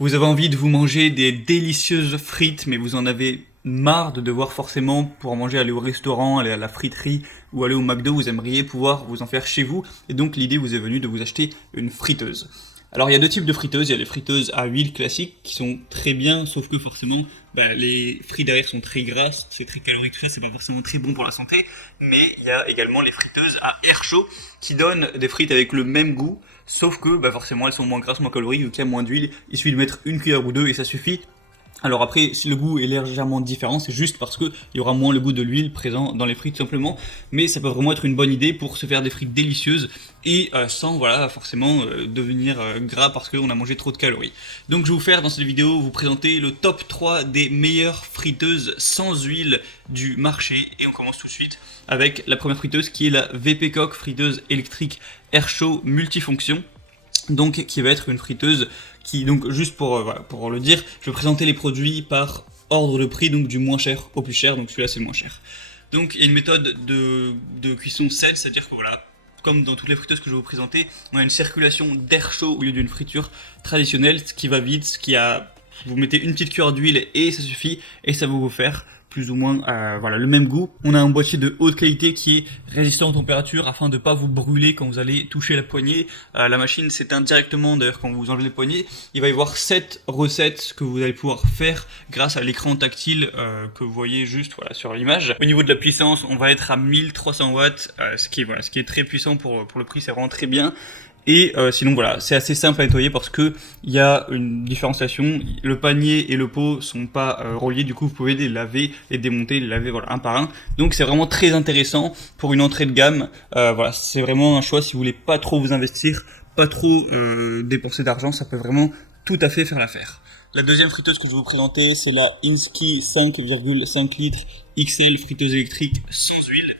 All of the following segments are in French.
Vous avez envie de vous manger des délicieuses frites, mais vous en avez marre de devoir forcément, pour en manger, aller au restaurant, aller à la friterie ou aller au McDo. Vous aimeriez pouvoir vous en faire chez vous. Et donc l'idée vous est venue de vous acheter une friteuse. Alors il y a deux types de friteuses. Il y a les friteuses à huile classiques qui sont très bien, sauf que forcément les frites derrière sont très grasses, c'est très calorique, tout ça, c'est pas forcément très bon pour la santé. Mais il y a également les friteuses à air chaud qui donnent des frites avec le même goût, sauf que forcément elles sont moins grasses, moins caloriques, vu qu'il y a moins d'huile. Il suffit de mettre une cuillère ou deux et ça suffit. Alors après, si le goût est légèrement différent, c'est juste parce qu'il y aura moins le goût de l'huile présent dans les frites simplement, mais ça peut vraiment être une bonne idée pour se faire des frites délicieuses et sans forcément devenir gras parce qu'on a mangé trop de calories. Donc je vais vous faire dans cette vidéo vous présenter le top 3 des meilleures friteuses sans huile du marché et on commence tout de suite avec la première friteuse qui est la VP Cook friteuse électrique air chaud multifonction. Donc qui va être une friteuse qui, donc juste pour le dire, je vais présenter les produits par ordre de prix, donc du moins cher au plus cher, donc celui-là c'est le moins cher. Donc il y a une méthode de cuisson saine, c'est-à-dire que voilà, comme dans toutes les friteuses que je vais vous présenter, on a une circulation d'air chaud au lieu d'une friture traditionnelle, ce qui va vite, vous mettez une petite cuillère d'huile et ça suffit, et ça va vous faire plus ou moins le même goût. On a un boîtier de haute qualité qui est résistant aux températures afin de ne pas vous brûler quand vous allez toucher la poignée. La machine s'éteint directement d'ailleurs quand vous enlevez les poignées. Il va y avoir 7 recettes que vous allez pouvoir faire grâce à l'écran tactile que vous voyez juste sur l'image. Au niveau de la puissance, on va être à 1300 watts, ce qui est très puissant pour le prix, c'est vraiment très bien. Et sinon c'est assez simple à nettoyer parce que il y a une différenciation. Le panier et le pot sont pas reliés, du coup vous pouvez les laver, les démonter, les laver un par un. Donc c'est vraiment très intéressant pour une entrée de gamme. C'est vraiment un choix si vous voulez pas trop vous investir, pas trop dépenser d'argent, ça peut vraiment tout à fait faire l'affaire. La deuxième friteuse que je vais vous présenter, c'est la Insky 5,5 litres XL friteuse électrique sans huile.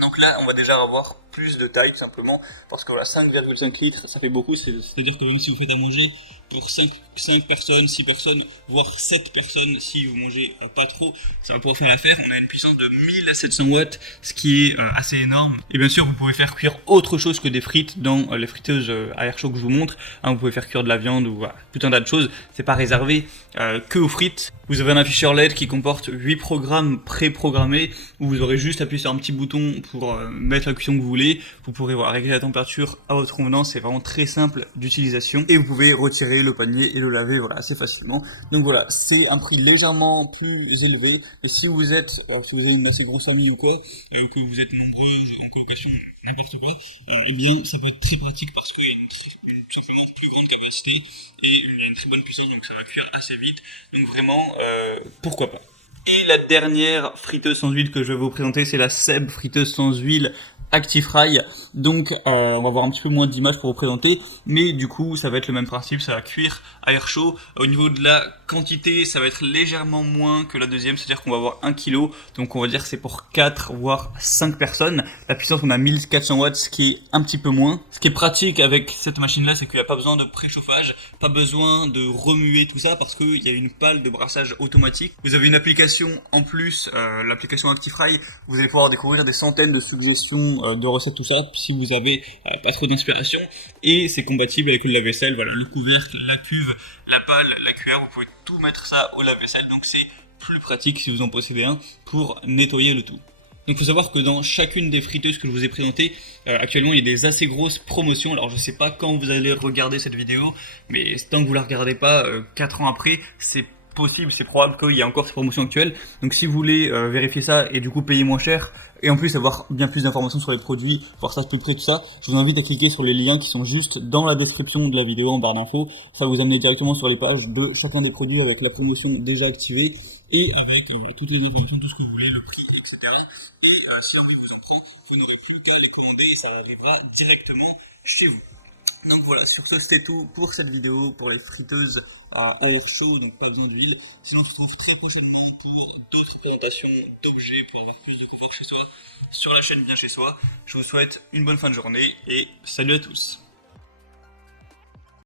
Donc là, on va déjà avoir plus de taille tout simplement, parce que 5,5 litres, ça fait beaucoup, c'est-à-dire que même si vous faites à manger pour 5 personnes, 6 personnes, voire 7 personnes, si vous mangez pas trop, ça va pouvoir faire l'affaire. On a une puissance de 1700 watts, ce qui est assez énorme. Et bien sûr, vous pouvez faire cuire autre chose que des frites dans les friteuses à air chaud que je vous montre. Vous pouvez faire cuire de la viande ou tout un tas de choses. C'est pas réservé que aux frites. Vous avez un afficheur LED qui comporte 8 programmes pré-programmés où vous aurez juste appuyé sur un petit bouton pour mettre la cuisson que vous voulez. Vous pourrez régler la température à votre convenance, c'est vraiment très simple d'utilisation. Et vous pouvez retirer le panier et le laver assez facilement. Donc c'est un prix légèrement plus élevé. Et si vous avez une assez grosse famille ou quoi, que vous êtes nombreux en colocation, n'importe quoi, eh bien ça peut être très pratique parce qu'il y a une simplement plus grande capacité et il y a une très bonne puissance, donc ça va cuire assez vite. Donc vraiment, pourquoi pas. Et la dernière friteuse sans huile que je vais vous présenter, c'est la Seb friteuse sans huile ActiFry. Donc on va voir un petit peu moins d'images pour vous présenter, mais du coup ça va être le même principe, ça va cuire à air chaud. Au niveau de la quantité, ça va être légèrement moins que la deuxième, c'est-à-dire qu'on va avoir 1 kg, donc on va dire que c'est pour 4 voire 5 personnes. La puissance, on a 1400 watts, ce qui est un petit peu moins. Ce qui est pratique avec cette machine-là, c'est qu'il n'y a pas besoin de préchauffage, pas besoin de remuer tout ça, parce qu'il y a une pale de brassage automatique. Vous avez une application en plus, l'application ActiFry, vous allez pouvoir découvrir des centaines de suggestions de recettes, tout ça, si vous avez pas trop d'inspiration, et c'est compatible avec le lave-vaisselle, le couvercle, la cuve, la pale, la cuillère, vous pouvez tout mettre ça au lave-vaisselle, donc c'est plus pratique si vous en possédez un pour nettoyer le tout. Donc il faut savoir que dans chacune des friteuses que je vous ai présentées, actuellement il y a des assez grosses promotions. Alors je sais pas quand vous allez regarder cette vidéo, mais tant que vous la regardez pas 4 ans après, c'est possible, c'est probable qu'il y a encore ces promotions actuelles. Donc si vous voulez vérifier ça et du coup payer moins cher, et en plus avoir bien plus d'informations sur les produits, voir ça de plus près, tout ça, je vous invite à cliquer sur les liens qui sont juste dans la description de la vidéo en barre d'infos. Ça va vous amener directement sur les pages de chacun des produits avec la promotion déjà activée et avec toutes les informations, tout ce que vous voulez, le prix, etc. Et si l'envie vous en prend, vous n'aurez plus qu'à les commander et ça arrivera directement chez vous. Donc voilà, sur ce c'était tout pour cette vidéo, pour les friteuses à air chaud, donc pas besoin d'huile. Sinon on se retrouve très prochainement pour d'autres présentations d'objets pour avoir plus de confort chez soi, sur la chaîne Bien Chez Soi. Je vous souhaite une bonne fin de journée et salut à tous.